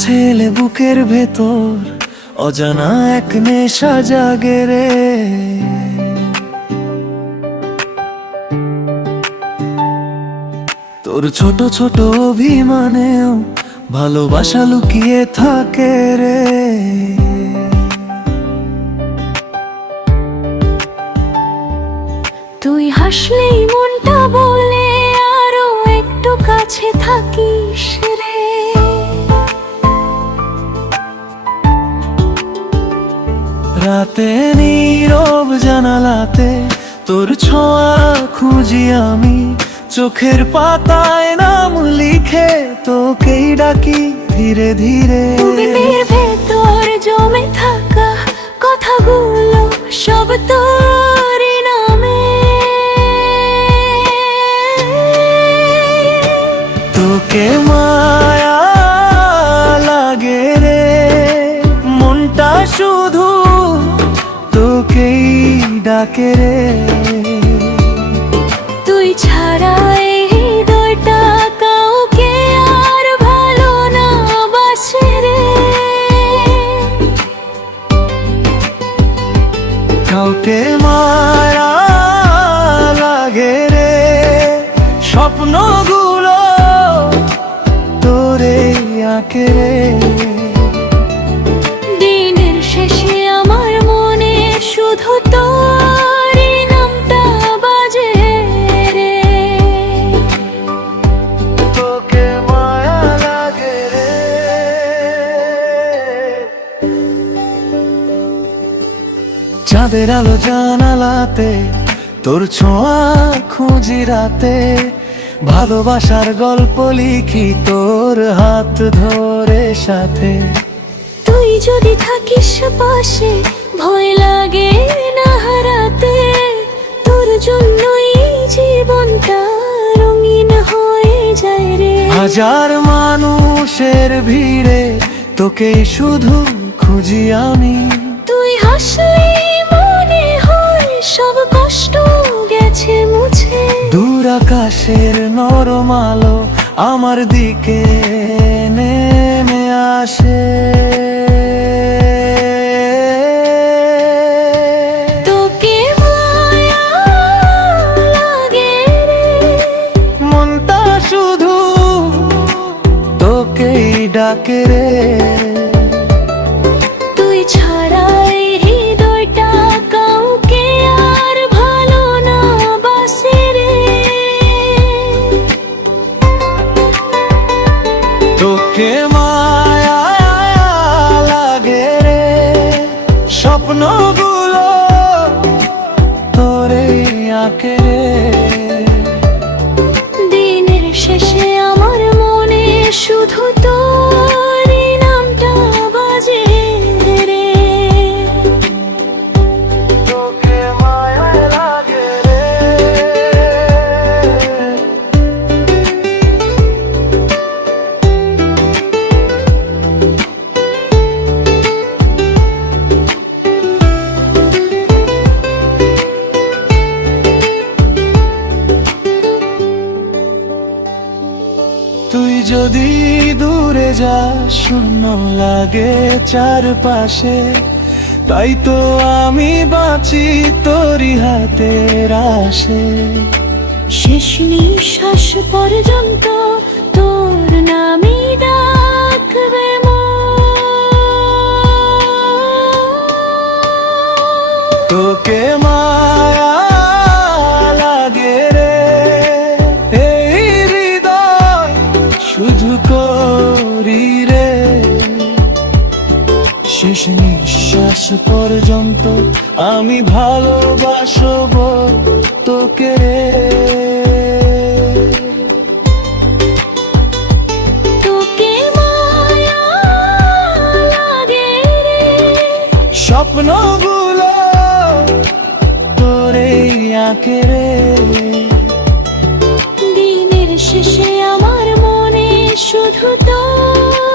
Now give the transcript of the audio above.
কাছে এলে বুকের ভেতর অজানা এক নেশা জাগে রে। তোর ছোট ছোট অভিমানেও ভালোবাসা লুকিয়ে থাকে রে। তুই হাসলেই মনটা বলে আরো একটু কাছে থাকিস রে। রাতে নীরব জানালাতে তোর ছোঁয়া খুঁজি আমি, চোখের পাতায় নাম লিখে তোকেই ডাকি ধীরে ধীরে। বুকের ভেতর জমে থাকা কথাগুলো সব তোরই নামে। তোকে মায়া লাগে রে, মনটা শুধু তোকেই ডাকে রে। তুই ছাড়া এই হৃদয়টা কাউকে আর ভালো না বাসে রে। কাউকে মায়া লাগে রে, স্বপ্নগুলো তোরে আঁকে রে। দিনের শেষে আমার মনে শুধু তোরই নামটা বাজে রে। তোকে মায়া লাগে রে। চাঁদের আলো জানালাতে তোর ছোঁয়া খুঁজি রাতে, ভালোবাসার গল্প লিখি তোর হাত ধরে সাথে। তুই যদি থাকিস পাশে ভয় লাগে না হারাতে। তোর জন্যই জীবনটা রঙিন হয়ে যায় রে। হাজার মানুষের ভিড়ে তোকেই শুধু খুঁজি আমি। তুই হাসলেই মনে হয় সব কষ্ট গেছে মুছে। দূর আকাশের নরম আলো আমার দিকে নেমে আসে। তোকে মায়া লাগে রে, মনটা শুধু তোকেই ডাকে রে। তুই ছাড়া এই হৃদয়টা কাউকে আর ভালো না বাসে রে। তোকে মায়া লাগে রে, স্বপ্নগুলো তোরে আঁকে রে। দিনের শেষে আমার মনে শুধু তোরই নামটা বাজে রে। তোকে মায়া লাগে রে। তুই যদি দূরে যাস শূন্য লাগে চারপাশে, তাই তো আমি বাঁচি তোরই হাতের আশে। শেষ নিঃশ্বাস পর্যন্ত তোর নামই ডাকবে তোকে মায়া লাগে রে, এই হৃদয় শুধু তোরই রে। শেষ নিঃশ্বাস পর্যন্ত আমি ভালোবাসবো তোকে রে। তোকে মায়া লাগে রে, স্বপ্নগুলো তোরে আঁকে রে। দিনের শেষে আমার মনে শুধু তোর